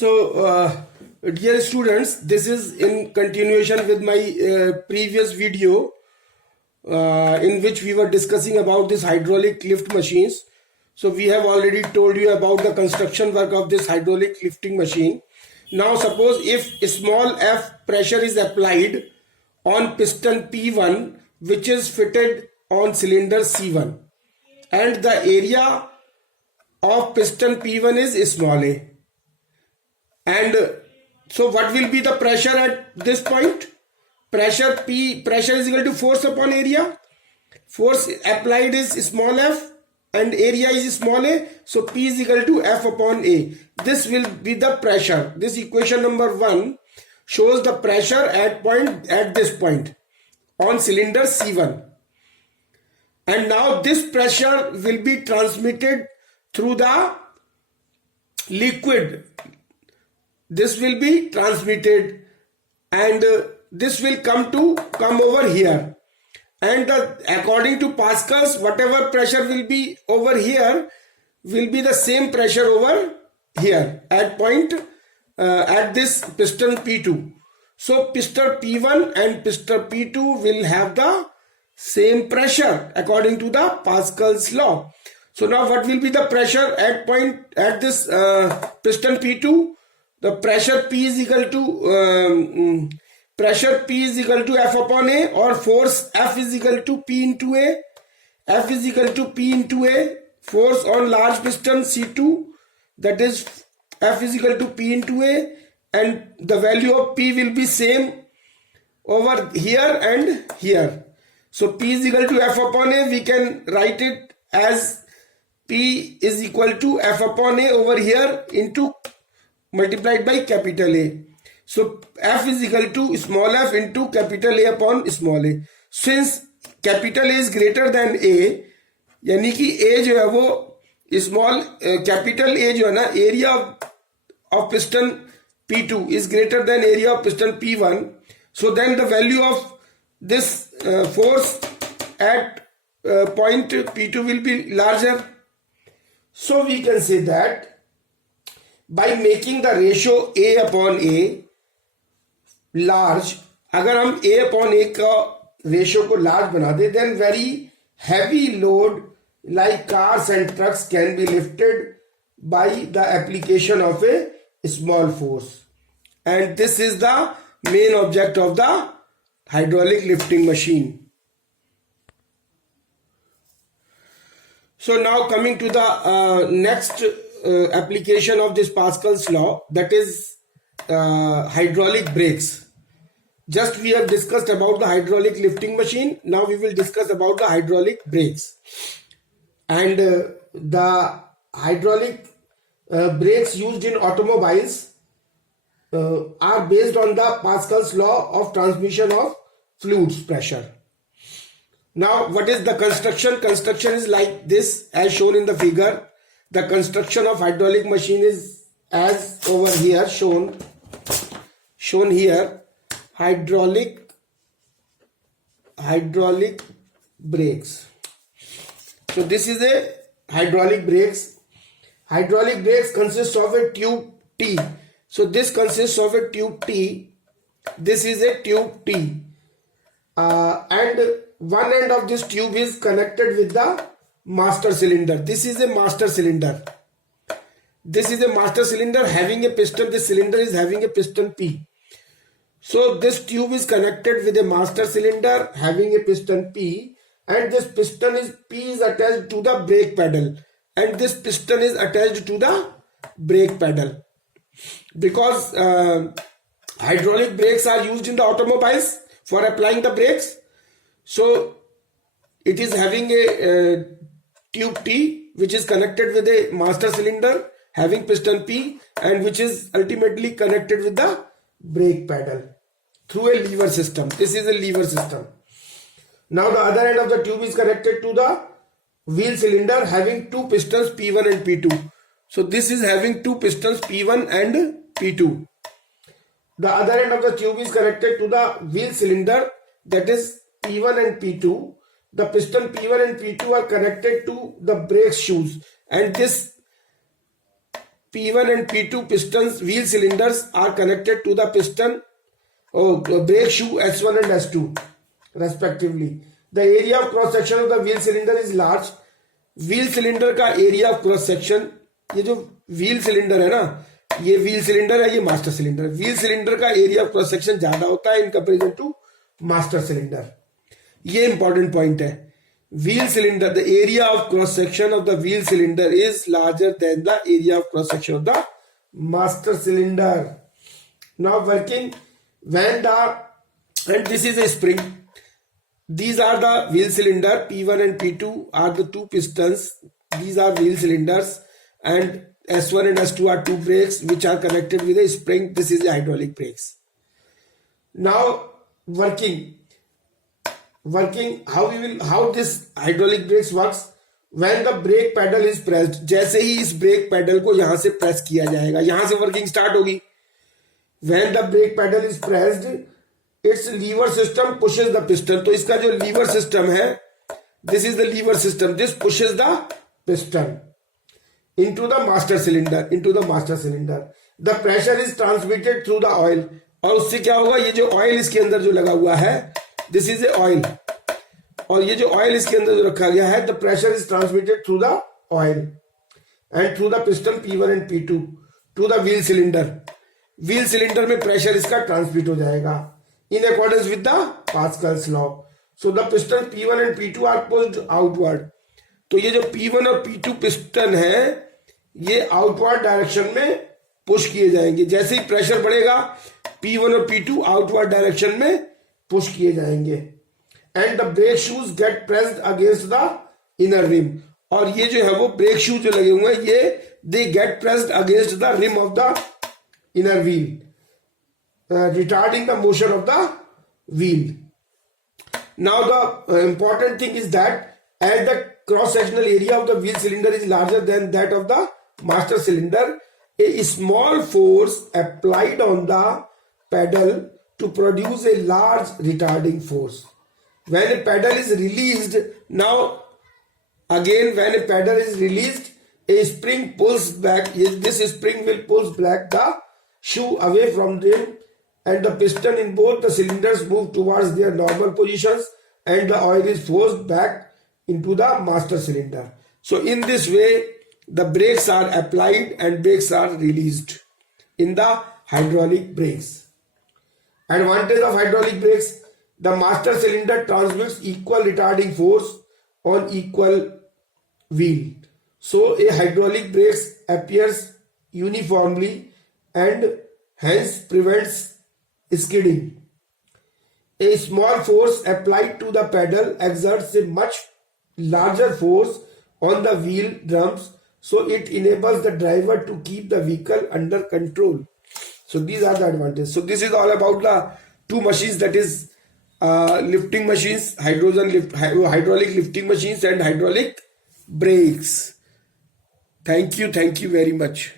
Dear students, this is in continuation with my previous video in which we were discussing about this hydraulic lift machines. So we have already told you about the construction work of this hydraulic lifting machine. Now suppose if small f pressure is applied on piston P1 which is fitted on cylinder C1 and the area of piston P1 is small a. And so what will be the pressure at this point? Pressure is equal to force upon area. Force applied is small f and area is small a. So P is equal to F upon A. This will be the pressure. This equation number 1 shows the pressure at this point on cylinder C1. And now this pressure will be transmitted through the liquid. This will be transmitted and this will come over here, and according to Pascal's, whatever pressure will be over here will be the same pressure over here at this piston P2. So piston P1 and piston P2 will have the same pressure according to the Pascal's law. So now what will be the pressure at this piston P2? The pressure P is equal to F upon A, or force F is equal to P into A. F is equal to P into A. Force on large piston C2, that is F is equal to P into A, and the value of P will be same over here and here. So P is equal to F upon A. We can write it as P is equal to F upon A over here into multiplied by capital A. So F is equal to small f into capital A upon small a. Since capital A is greater than A, यानी कि A जो है वो small capital A जो है ना, area of piston P2 is greater than area of piston P1. So then the value of this force at point P2 will be larger. So we can say that by making the ratio A upon A large, अगर हम A upon A का ratio को large बना दे, then very heavy load like cars and trucks can be lifted by the application of a small force. And this is the main object of the hydraulic lifting machine. So now coming to the next application of this Pascal's law, that is hydraulic brakes. Just we have discussed about the hydraulic lifting machine. Now we will discuss about the hydraulic brakes. And the hydraulic brakes used in automobiles are based on the Pascal's law of transmission of fluids pressure. Now what is the construction? Construction is like this as shown in the figure. The construction of hydraulic machine is as over here shown here. Hydraulic brakes. So this is a hydraulic brakes. Hydraulic brakes consists of a tube T. So this consists of a tube T. This is a tube T. And one end of this tube is connected with the master cylinder. This is a master cylinder. This is a master cylinder having a piston. This cylinder is having a piston P. So this tube is connected with a master cylinder having a piston P, and this piston P is attached to the brake pedal, and this piston is attached to the brake pedal. Because hydraulic brakes are used in the automobiles for applying the brakes, so it is having a tube T which is connected with a master cylinder having piston P, and which is ultimately connected with the brake pedal through a lever system. This is a lever system. Now the other end of the tube is connected to the wheel cylinder having two pistons P1 and P2. So this is having two pistons P1 and P2. The other end of the tube is connected to the wheel cylinder, that is P1 and P2. The piston P1 and P2 are connected to the brake shoes, and this P1 and P2 pistons wheel cylinders are connected to the piston brake shoe S1 and S2 respectively. The area of cross section of the wheel cylinder is large. Wheel cylinder का area of cross section, ये जो wheel cylinder है ना, ये wheel cylinder है, ये master cylinder. Wheel cylinder का area of cross section ज्यादा होता है in comparison to master cylinder. ये इंपॉर्टेंट पॉइंट है। Wheel cylinder, the area of cross section of the wheel cylinder is larger than the area of cross section of the master cylinder. Now working when the, and this is a spring. These are the wheel cylinder. P1 and P2 are the two pistons. These are wheel cylinders, and S1 and S2 are two brakes which are connected with a spring. This is the hydraulic brakes. Now working how this hydraulic brakes works. When the brake pedal is pressed, जैसे ही इस brake pedal को यहां से press किया जाएगा, यहां से working start होगी। When the brake pedal is pressed, its lever system pushes the piston. तो इसका जो लीवर सिस्टम है, this is the lever system. This pushes the piston into the master cylinder. The pressure is transmitted through the oil. और उससे क्या होगा, ये जो ऑयल इसके अंदर जो लगा हुआ है, this is a oil. और ये जो ऑयल इसके अंदर जो रखा गया है, the pressure is transmitted through the oil and through the piston P1 and P2 to the wheel cylinder. Wheel cylinder में प्रेशर इसका ट्रांसमिट हो जाएगा in accordance with the Pascal's law. So the piston P1 and P2 are pushed outward. तो ये जो P1 और P2 piston है, ये आउटवर्ड डायरेक्शन में पुश किए जाएंगे। जैसे ही प्रेशर बढ़ेगा, P1 और P2 आउटवर्ड डायरेक्शन में पुश किए जाएंगे। And the brake shoes get pressed against the inner rim. और ये जो है वो ब्रेक शूज जो लगे हुए हैं, ये they get pressed against the rim of the inner wheel, retarding the motion of the wheel. Now the important thing is that as the cross sectional area of the wheel cylinder is larger than that of the master cylinder, a small force applied on the pedal to produce a large retarding force. When a pedal is released, now again when a pedal is released, a spring pulls back. This spring will pull back the shoe away from them, and the piston in both the cylinders move towards their normal positions, and the oil is forced back into the master cylinder. So in this way the brakes are applied and brakes are released in the hydraulic brakes. Advantage of hydraulic brakes: the master cylinder transmits equal retarding force on equal wheel. So a hydraulic brakes appears uniformly and hence prevents skidding. A small force applied to the pedal exerts a much larger force on the wheel drums, so it enables the driver to keep the vehicle under control. So these are the advantages. So this is all about the two machines, that is lifting machines, hydraulic lifting machines and hydraulic brakes. Thank you very much.